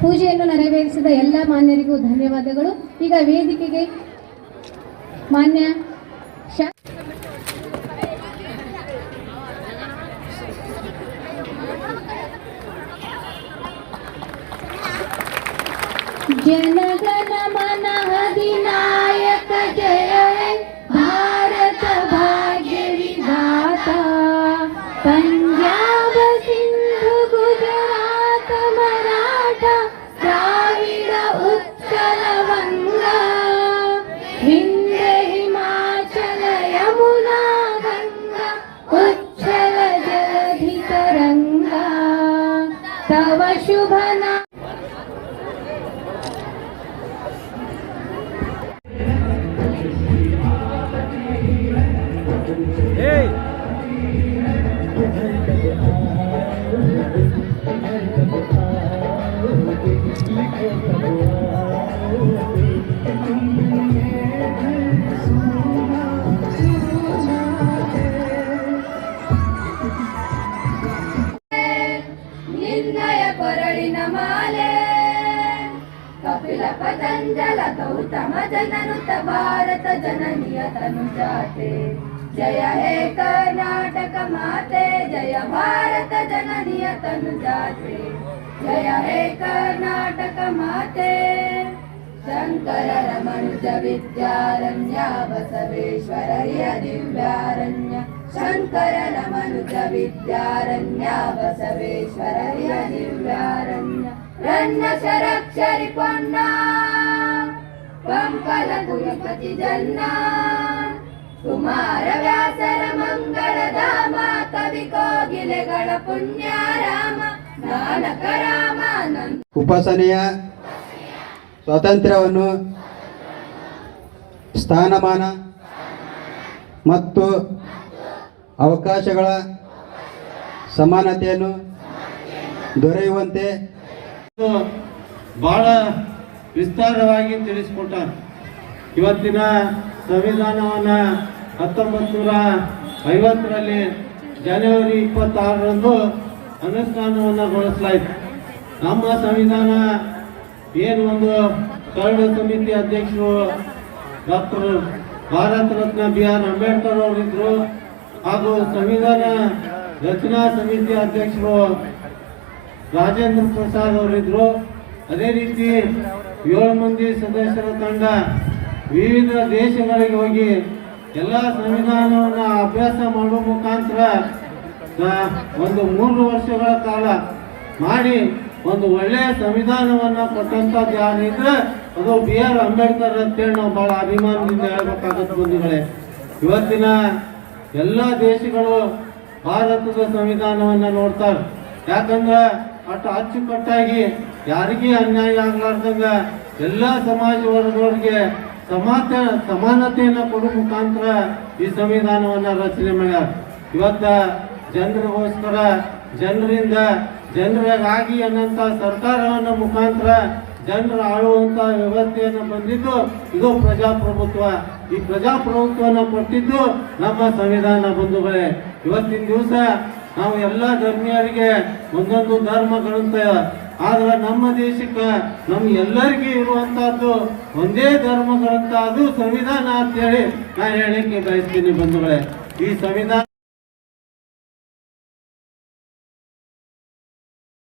ಪೂಜೆಯನ್ನು ನೆರವೇರಿಸಿದ ಎಲ್ಲ ಮಾನ್ಯರಿಗೂ ಧನ್ಯವಾದಗಳು. ಈಗ ವೇದಿಕೆಗೆ ಮಾನ್ಯ ಜನಗಳ పంజాబ్ సింధు గుజరాత్ మరాఠా ద్రావిడ ఉత్కల వంగ परळी नमाले कपिल पतंजल गौतम जननुत भारत जननीय तनुजाते जय हे कर्नाटक माते जय भारत जननीय तनुजाते जय हे कर्नाटक माते। शङ्कर रमनुज विद्यारण्या बसवेश्वर दिव्यारण्य। ಶಂಕರರ ಮನುಜ ವಿದ್ಯಾರಣ್ಯ ಬಸವೇಶ್ವರರಿಯ ದಿವ್ಯಾರಣ್ಯ ರನ್ನ ಶರಕ್ಷರಿ ಪೊನ್ನ ಪಂಕಲ ಕುಲಪತಿ ಜನ್ನ ಕುಮಾರ ವ್ಯಾಸರ ಮಂಗಳ ಧಾಮ ಕವಿ ಕೋಗಿಲೆಗಳ ಪುಣ್ಯ ರಾಮ ನಾನಕ ರಾಮ ನಂದ ಉಪಾಸನೆಯ ಸ್ವಾತಂತ್ರ್ಯವನ್ನು ಸ್ಥಾನಮಾನ ಮತ್ತು ಅವಕಾಶಗಳ ಸಮಾನತೆಯನ್ನು ದೊರೆಯುವಂತೆ ಬಹಳ ವಿಸ್ತಾರವಾಗಿ ತಿಳಿಸಿಕೊಟ್ಟ ಇವತ್ತಿನ ಸಂವಿಧಾನವನ್ನ ಹತ್ತೊಂಬತ್ತು ನೂರ ಐವತ್ತರಲ್ಲಿ ಜನವರಿ ಇಪ್ಪತ್ತಾರರಂದು ಅನುಷ್ಠಾನವನ್ನು ಗೊಳಿಸಲಾಯಿತು ನಮ್ಮ ಸಂವಿಧಾನ ಏನು ಒಂದು ಕರಡು ಸಮಿತಿ ಅಧ್ಯಕ್ಷರು doctor Bharat Ratna B R Ambedkar ಅವರಿದ್ರು ಹಾಗೂ ಸಂವಿಧಾನ ರಚನಾ ಸಮಿತಿ ಅಧ್ಯಕ್ಷರು ರಾಜೇಂದ್ರ ಪ್ರಸಾದ್ ಅವರಿದ್ದರು. ಅದೇ ರೀತಿ ಏಳು ಮಂದಿ ಸದಸ್ಯರ ತಂಡ ವಿವಿಧ ದೇಶಗಳಿಗೆ ಹೋಗಿ ಎಲ್ಲ ಸಂವಿಧಾನವನ್ನು ಅಭ್ಯಾಸ ಮಾಡುವ ಮುಖಾಂತರ ಒಂದು ಮೂರು ವರ್ಷಗಳ ಕಾಲ ಮಾಡಿ ಒಂದು ಒಳ್ಳೆಯ ಸಂವಿಧಾನವನ್ನು ಕೊಟ್ಟಂಥದ್ದು ಯಾರಿದ್ರೆ ಅದು ಬಿ ಆರ್ ಅಂಬೇಡ್ಕರ್ ಅಂತೇಳಿ ನಾವು ಬಹಳ ಅಭಿಮಾನದಿಂದ ಹೇಳ್ಬೇಕಾಗತ್ತೆ ಬಂಧುಗಳೇ. ಇವತ್ತಿನ ಎಲ್ಲ ದೇಶಗಳು ಭಾರತದ ಸಂವಿಧಾನವನ್ನ ನೋಡ್ತಾರೆ. ಯಾಕಂದ್ರೆ ಅಷ್ಟು ಅಚ್ಚುಕಟ್ಟಾಗಿ ಯಾರಿಗೂ ಅನ್ಯಾಯ ಆಗ್ಲಾರ್ದಂಗ ಎಲ್ಲ ಸಮಾಜ ವರ್ಗದವರಿಗೆ ಸಮಾತ, ಸಮಾನತೆಯನ್ನ ಕೊಡೋ ಮುಖಾಂತರ ಈ ಸಂವಿಧಾನವನ್ನ ರಚನೆ ಮಾಡ್ಯಾರ. ಇವತ್ತ ಜನರಿಗೋಸ್ಕರ, ಜನರಿಂದ ಜನರಿಗಾಗಿ ಅನ್ನಂತ ಸರ್ಕಾರವನ್ನ ಮುಖಾಂತರ ಜನರು ಆಳುವಂತ ವ್ಯವಸ್ಥೆಯನ್ನು ಬಂದಿದ್ದು ಇದು ಪ್ರಜಾಪ್ರಭುತ್ವ. ಈ ಪ್ರಜಾಪ್ರಭುತ್ವನ ಕೊಟ್ಟಿದ್ದು ನಮ್ಮ ಸಂವಿಧಾನ ಬಂಧುಗಳೇ. ಇವತ್ತಿನ ದಿವಸ ನಾವು ಎಲ್ಲ ಧರ್ಮೀಯರಿಗೆ ಒಂದೊಂದು ಧರ್ಮಗಳಂತ, ಆದ್ರೆ ನಮ್ಮ ದೇಶಕ್ಕೆ ನಮ್ಮ ಎಲ್ಲರಿಗೂ ಇರುವಂತಹದ್ದು ಒಂದೇ ಧರ್ಮಗಳಂತ, ಅದು ಸಂವಿಧಾನ ಅಂತ ಹೇಳಿ ನಾ ಹೇಳಿಕ್ಕೆ ಬಯಸ್ತೀನಿ ಬಂಧುಗಳೇ. ಈ ಸಂವಿಧಾನ